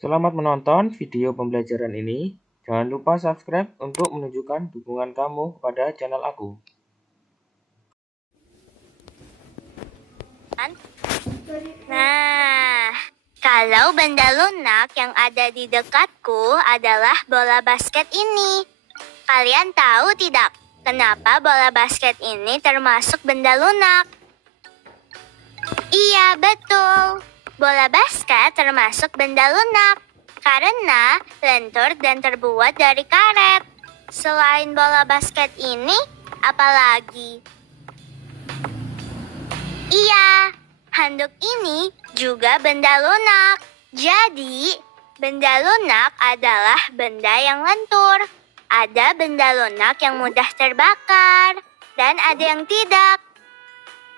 Selamat menonton video pembelajaran ini. Jangan lupa subscribe untuk menunjukkan dukungan kamu kepada channel aku. Nah, kalau benda lunak yang ada di dekatku adalah bola basket ini. Kalian tahu tidak, kenapa bola basket ini termasuk benda lunak? Iya, betul. Bola basket termasuk benda lunak karena lentur dan terbuat dari karet. Selain bola basket ini, apalagi? Iya, handuk ini juga benda lunak. Jadi, benda lunak adalah benda yang lentur. Ada benda lunak yang mudah terbakar, dan ada yang tidak.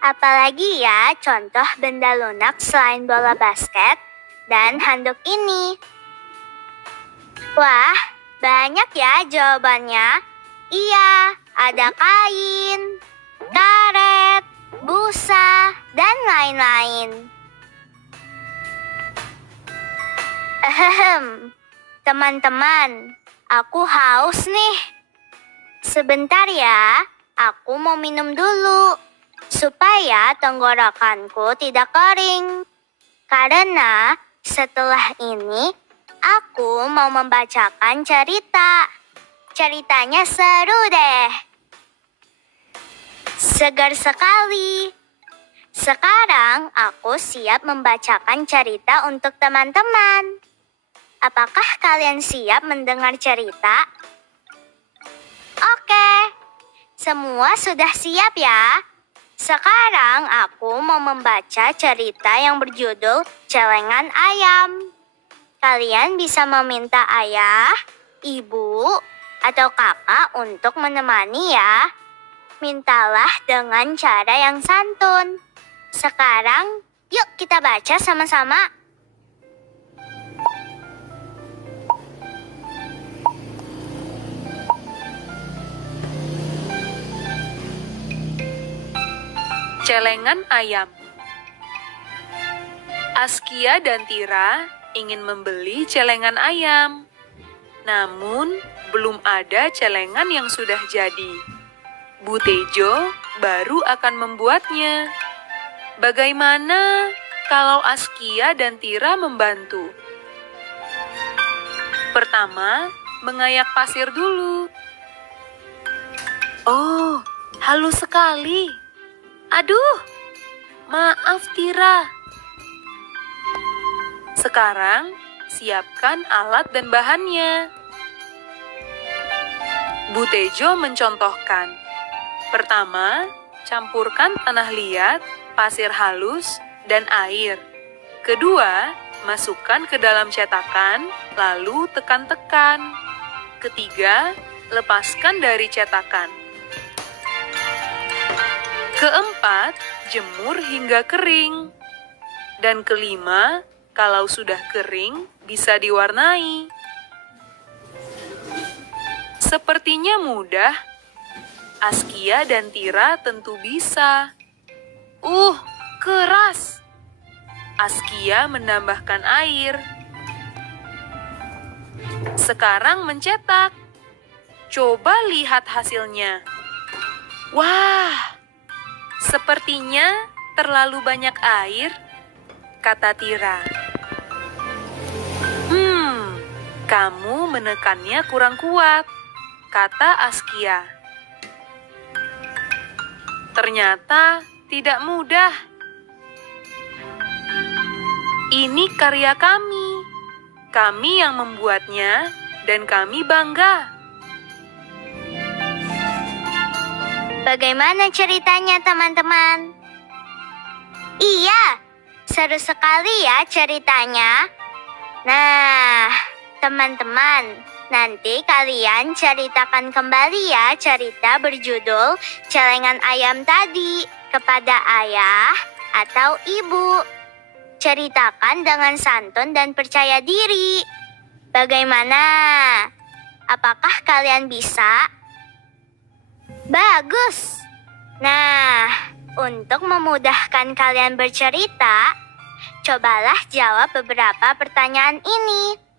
Apalagi ya contoh benda lunak selain bola basket dan handuk ini? Wah, banyak ya jawabannya. Iya, ada kain, karet, busa, dan lain-lain. Teman-teman, aku haus nih. Sebentar ya, aku mau minum dulu supaya tenggorokanku tidak kering. Karena setelah ini aku mau membacakan cerita. Ceritanya seru deh. Segar sekali. Sekarang aku siap membacakan cerita untuk teman-teman. Apakah kalian siap mendengar cerita? Oke, semua sudah siap ya? Sekarang aku mau membaca cerita yang berjudul Celengan Ayam. Kalian bisa meminta ayah, ibu, atau kakak untuk menemani ya. Mintalah dengan cara yang santun. Sekarang, yuk kita baca sama-sama. Celengan Ayam. Askia dan Tira ingin membeli celengan ayam. Namun, belum ada celengan yang sudah jadi. Bu Tejo baru akan membuatnya. Bagaimana kalau Askia dan Tira membantu? Pertama, mengayak pasir dulu. Oh, halus sekali. Aduh, maaf Tira. Sekarang, siapkan alat dan bahannya. Bu Tejo mencontohkan. Pertama, campurkan tanah liat, pasir halus, dan air. Kedua, masukkan ke dalam cetakan, lalu tekan-tekan. Ketiga, lepaskan dari cetakan. Keempat, jemur hingga kering. Dan kelima, kalau sudah kering, bisa diwarnai. Sepertinya mudah. Askia dan Tira tentu bisa. Keras. Askia menambahkan air. Sekarang mencetak. Coba lihat hasilnya. Wah! Sepertinya terlalu banyak air, kata Tira. Kamu menekannya kurang kuat, kata Askia. Ternyata tidak mudah. Ini karya kami yang membuatnya dan kami bangga. Bagaimana ceritanya teman-teman? Iya, seru sekali ya ceritanya. Nah, teman-teman, nanti kalian ceritakan kembali ya cerita berjudul Celengan Ayam tadi kepada ayah atau ibu. Ceritakan dengan santun dan percaya diri. Bagaimana? Apakah kalian bisa? Bagus! Nah, untuk memudahkan kalian bercerita, Cobalah jawab beberapa pertanyaan ini.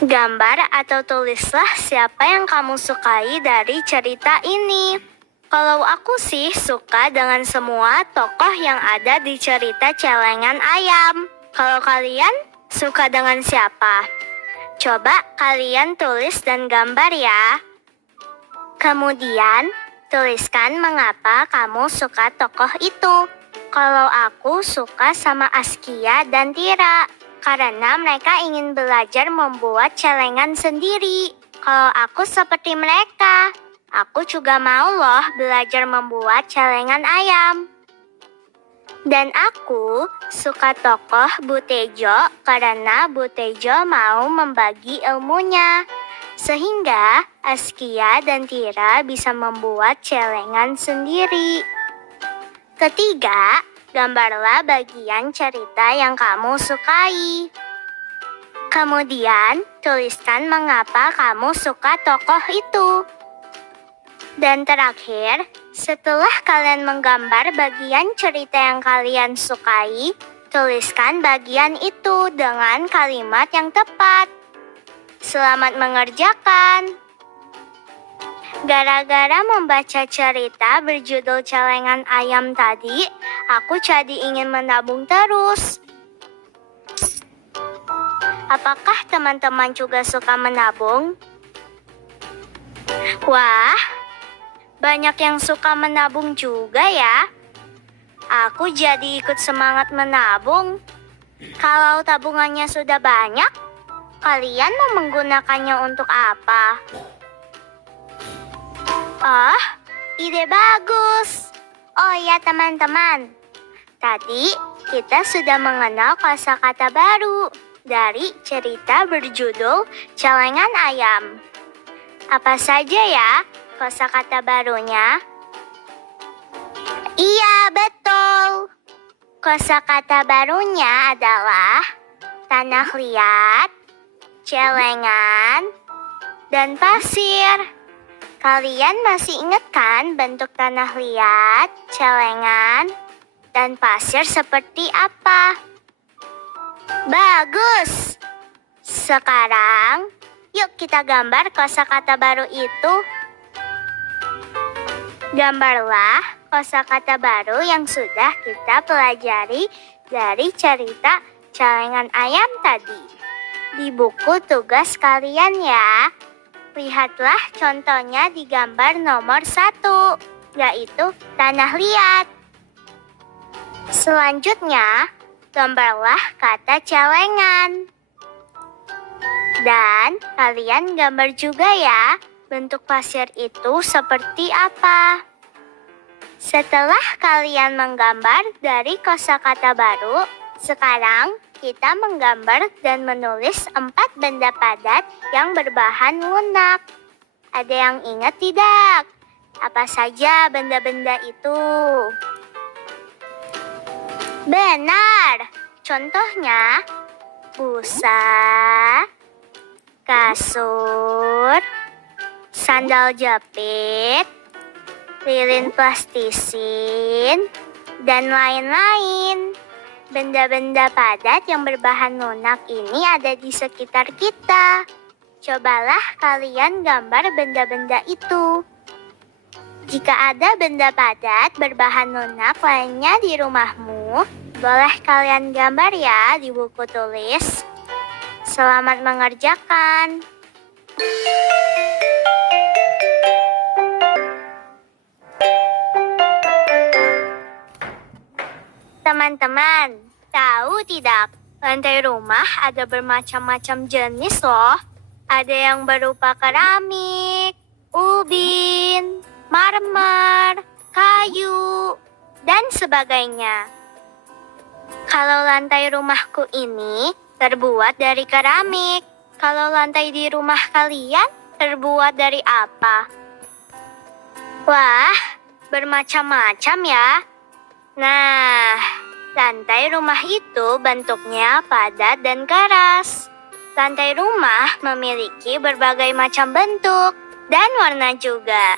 Gambar atau tulislah siapa yang kamu sukai dari cerita ini. Kalau aku sih suka dengan semua tokoh yang ada di cerita Celengan Ayam. Kalau kalian suka dengan siapa? Coba kalian tulis dan gambar ya. Kemudian, tuliskan mengapa kamu suka tokoh itu. Kalau aku suka sama Askia dan Tira, karena mereka ingin belajar membuat celengan sendiri. Kalau aku seperti mereka, aku juga mau loh belajar membuat celengan ayam. Dan aku suka tokoh Butejo karena Butejo mau membagi ilmunya. Sehingga Askia dan Tira bisa membuat celengan sendiri. Ketiga, gambarlah bagian cerita yang kamu sukai. Kemudian, tuliskan mengapa kamu suka tokoh itu. Dan terakhir, setelah kalian menggambar bagian cerita yang kalian sukai, tuliskan bagian itu dengan kalimat yang tepat. Selamat mengerjakan! Gara-gara membaca cerita berjudul Celengan Ayam tadi, aku jadi ingin menabung terus. Apakah teman-teman juga suka menabung? Wah, banyak yang suka menabung juga ya. Aku jadi ikut semangat menabung. Kalau tabungannya sudah banyak, kalian mau menggunakannya untuk apa? Oh, ide bagus. Oh ya teman-teman, tadi kita sudah mengenal kosakata baru dari cerita berjudul Celengan Ayam. Apa saja ya kosakata barunya? Iya, betul. Kosakata barunya adalah tanah liat, celengan, dan pasir. Kalian masih ingat kan bentuk tanah liat, celengan, dan pasir seperti apa? Bagus! Sekarang, yuk kita gambar kosakata baru itu. Gambarlah kosakata baru yang sudah kita pelajari dari cerita Celengan Ayam tadi. Di buku tugas kalian ya. Lihatlah contohnya di gambar nomor 1, yaitu tanah liat. Selanjutnya, gambarlah kata celengan. Dan kalian gambar juga ya, bentuk pasir itu seperti apa. Setelah kalian menggambar dari kosakata baru, sekarang kita menggambar dan menulis 4 benda padat yang berbahan lunak. Ada yang ingat tidak? Apa saja benda-benda itu? Benar. Contohnya, busa, kasur, sandal jepit, lilin plastisin, dan lain-lain. Benda-benda padat yang berbahan lunak ini ada di sekitar kita. Cobalah kalian gambar benda-benda itu. Jika ada benda padat berbahan lunak lainnya di rumahmu, boleh kalian gambar ya di buku tulis. Selamat mengerjakan. Teman-teman, tahu tidak? Lantai rumah ada bermacam-macam jenis loh. Ada yang berupa keramik, ubin, marmer, kayu, dan sebagainya. Kalau lantai rumahku ini terbuat dari keramik. Kalau lantai di rumah kalian terbuat dari apa? Wah, bermacam-macam ya. Nah, lantai rumah itu bentuknya padat dan keras. Lantai rumah memiliki berbagai macam bentuk dan warna juga.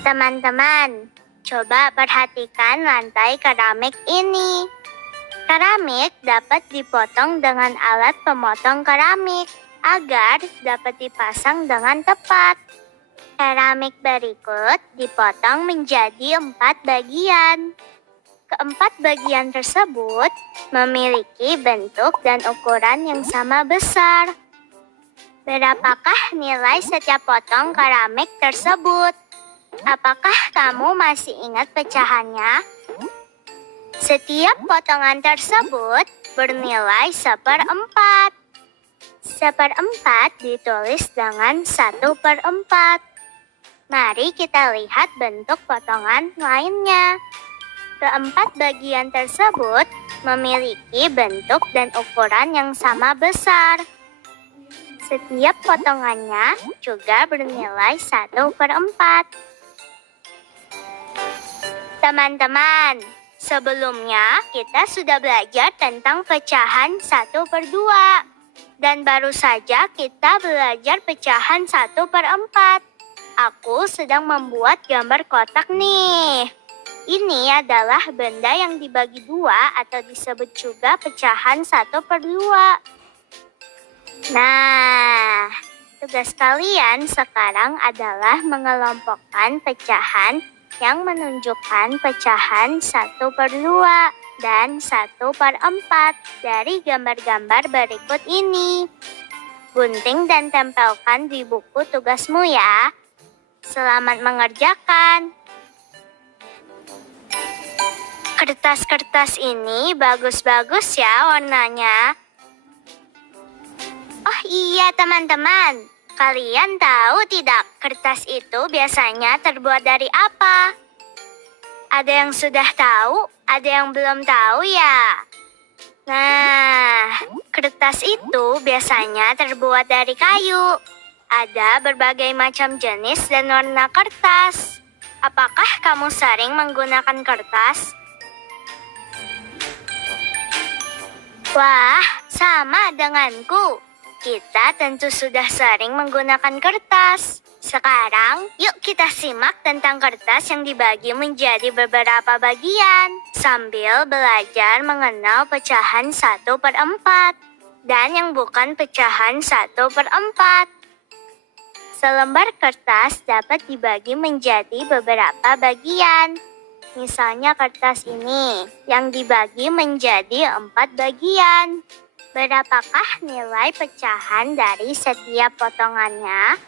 Teman-teman, coba perhatikan lantai keramik ini. Keramik dapat dipotong dengan alat pemotong keramik agar dapat dipasang dengan tepat. Keramik berikut dipotong menjadi 4 bagian. Keempat bagian tersebut memiliki bentuk dan ukuran yang sama besar. Berapakah nilai setiap potong keramik tersebut? Apakah kamu masih ingat pecahannya? Setiap potongan tersebut bernilai 1/4. 1/4 ditulis dengan 1/4. Mari kita lihat bentuk potongan lainnya. Keempat bagian tersebut memiliki bentuk dan ukuran yang sama besar. Setiap potongannya juga bernilai 1/4. Teman-teman, sebelumnya kita sudah belajar tentang pecahan 1/2. Dan baru saja kita belajar pecahan 1/4. Aku sedang membuat gambar kotak nih. Ini adalah benda yang dibagi 2 atau disebut juga pecahan 1/2. Nah, tugas kalian sekarang adalah mengelompokkan pecahan yang menunjukkan pecahan 1/2 dan 1/4 dari gambar-gambar berikut ini. Gunting dan tempelkan di buku tugasmu ya. Selamat mengerjakan. Kertas-kertas ini bagus-bagus ya warnanya. Oh iya teman-teman, kalian tahu tidak kertas itu biasanya terbuat dari apa? Ada yang sudah tahu, ada yang belum tahu ya. Nah, kertas itu biasanya terbuat dari kayu. Ada berbagai macam jenis dan warna kertas. Apakah kamu sering menggunakan kertas? Wah, sama denganku. Kita tentu sudah sering menggunakan kertas. Sekarang, yuk kita simak tentang kertas yang dibagi menjadi beberapa bagian, sambil belajar mengenal pecahan 1/4 dan yang bukan pecahan 1/4. Selembar kertas dapat dibagi menjadi beberapa bagian. Misalnya kertas ini, yang dibagi menjadi 4 bagian. Berapakah nilai pecahan dari setiap potongannya?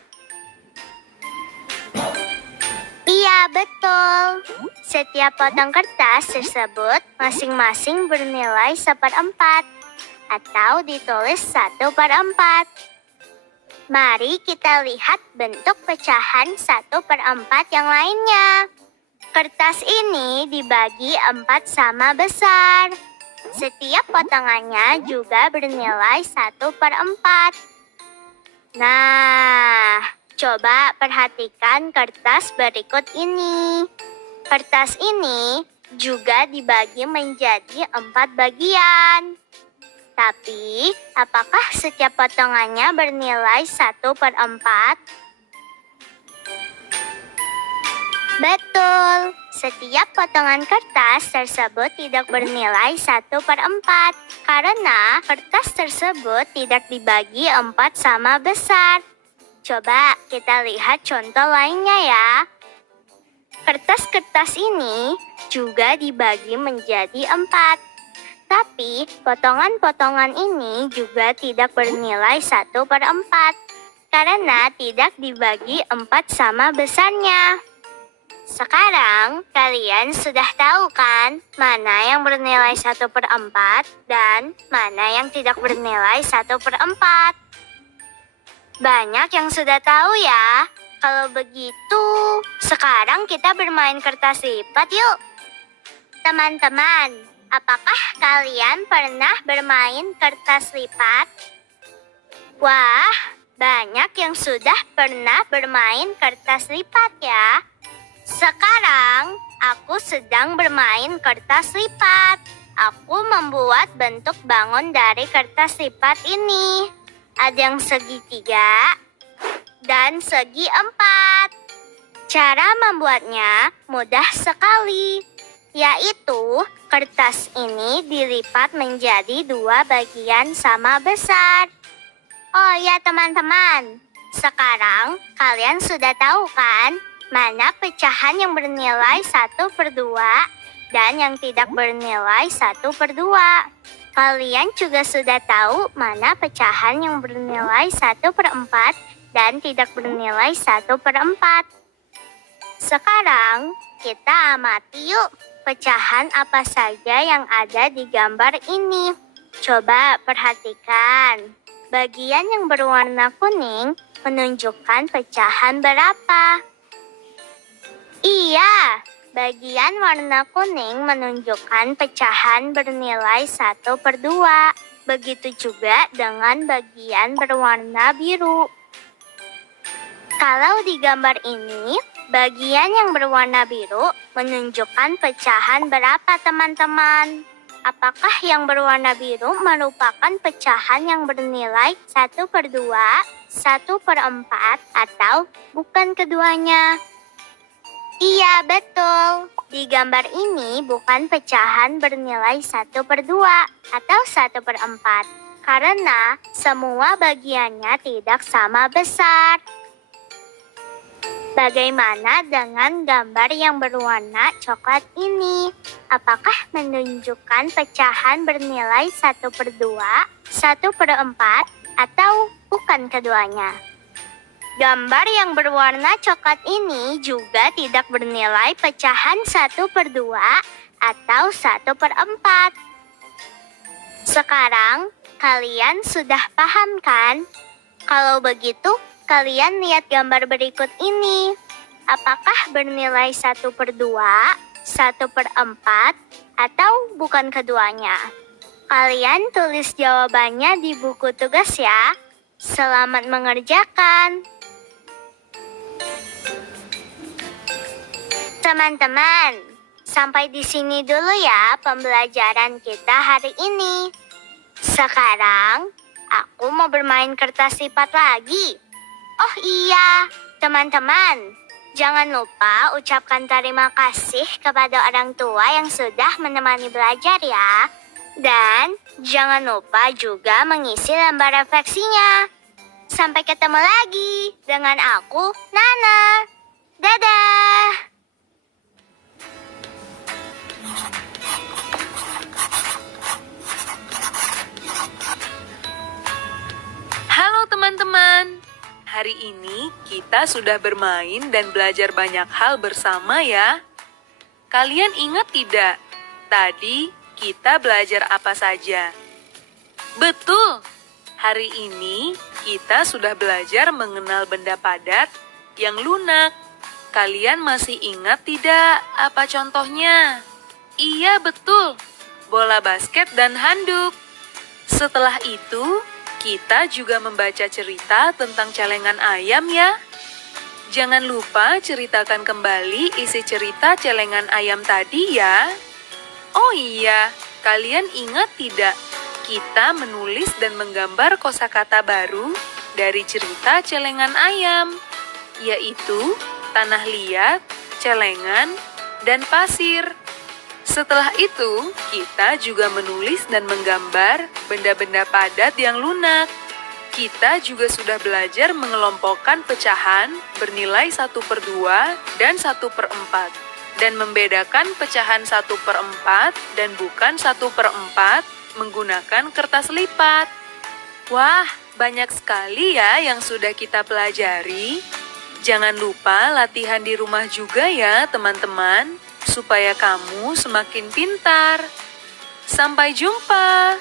Iya, betul. Setiap potong kertas tersebut masing-masing bernilai 1/4 atau ditulis 1/4. Mari kita lihat bentuk pecahan 1/4 yang lainnya. Kertas ini dibagi 4 sama besar. Setiap potongannya juga bernilai 1/4. Nah, coba perhatikan kertas berikut ini. Kertas ini juga dibagi menjadi 4 bagian. Tapi, apakah setiap potongannya bernilai 1/4? Betul, setiap potongan kertas tersebut tidak bernilai 1/4 karena kertas tersebut tidak dibagi 4 sama besar. Coba kita lihat contoh lainnya ya. Kertas-kertas ini juga dibagi menjadi 4. Tapi potongan-potongan ini juga tidak bernilai 1/4 karena tidak dibagi 4 sama besarnya. Sekarang, kalian sudah tahu kan mana yang bernilai 1/4 dan mana yang tidak bernilai 1/4? Banyak yang sudah tahu ya. Kalau begitu, sekarang kita bermain kertas lipat yuk. Teman-teman, apakah kalian pernah bermain kertas lipat? Wah, Banyak yang sudah pernah bermain kertas lipat ya. Sekarang aku sedang bermain kertas lipat. Aku membuat bentuk bangun dari kertas lipat ini. Ada yang segitiga dan segi 4. Cara membuatnya mudah sekali, yaitu kertas ini dilipat menjadi 2 bagian sama besar. Oh ya teman-teman, sekarang kalian sudah tahu kan mana pecahan yang bernilai 1/2 dan yang tidak bernilai 1/2. Kalian juga sudah tahu mana pecahan yang bernilai 1/4 dan tidak bernilai 1/4. Sekarang kita amati yuk pecahan apa saja yang ada di gambar ini. Coba perhatikan. Bagian yang berwarna kuning menunjukkan pecahan berapa. Iya, bagian warna kuning menunjukkan pecahan bernilai 1/2. Begitu juga dengan bagian berwarna biru. Kalau di gambar ini, bagian yang berwarna biru menunjukkan pecahan berapa teman-teman? Apakah yang berwarna biru merupakan pecahan yang bernilai 1/2, 1/4, atau bukan keduanya? Iya, betul. Di gambar ini bukan pecahan bernilai 1/2 atau 1/4, karena semua bagiannya tidak sama besar. Bagaimana dengan gambar yang berwarna coklat ini? Apakah menunjukkan pecahan bernilai 1/2, 1/4, atau bukan keduanya? Gambar yang berwarna coklat ini juga tidak bernilai pecahan 1/2 atau 1/4. Sekarang, kalian sudah paham kan? Kalau begitu, kalian lihat gambar berikut ini. Apakah bernilai 1/2, 1/4, atau bukan keduanya? Kalian tulis jawabannya di buku tugas ya. Selamat mengerjakan. Teman-teman, sampai di sini dulu ya pembelajaran kita hari ini. Sekarang, aku mau bermain kertas lipat lagi. Oh iya, teman-teman, jangan lupa ucapkan terima kasih kepada orang tua yang sudah menemani belajar ya. Dan jangan lupa juga mengisi lembar refleksinya. Sampai ketemu lagi dengan aku, Nana. Dadah! Halo teman-teman, hari ini kita sudah bermain dan belajar banyak hal bersama ya. Kalian ingat tidak? Tadi kita belajar apa saja? Betul, hari ini kita sudah belajar mengenal benda padat yang lunak. Kalian masih ingat tidak apa contohnya? Iya betul, bola basket dan handuk. Setelah itu, kita juga membaca cerita tentang celengan ayam ya. Jangan lupa ceritakan kembali isi cerita celengan ayam tadi ya. Oh iya, kalian ingat tidak? Kita menulis dan menggambar kosakata baru dari cerita celengan ayam, yaitu tanah liat, celengan, dan pasir. Setelah itu, kita juga menulis dan menggambar benda-benda padat yang lunak. Kita juga sudah belajar mengelompokkan pecahan bernilai 1/2 dan 1/4, dan membedakan pecahan 1/4 dan bukan 1/4 menggunakan kertas lipat. Wah, banyak sekali ya yang sudah kita pelajari. Jangan lupa latihan di rumah juga ya, teman-teman, supaya kamu semakin pintar. Sampai jumpa.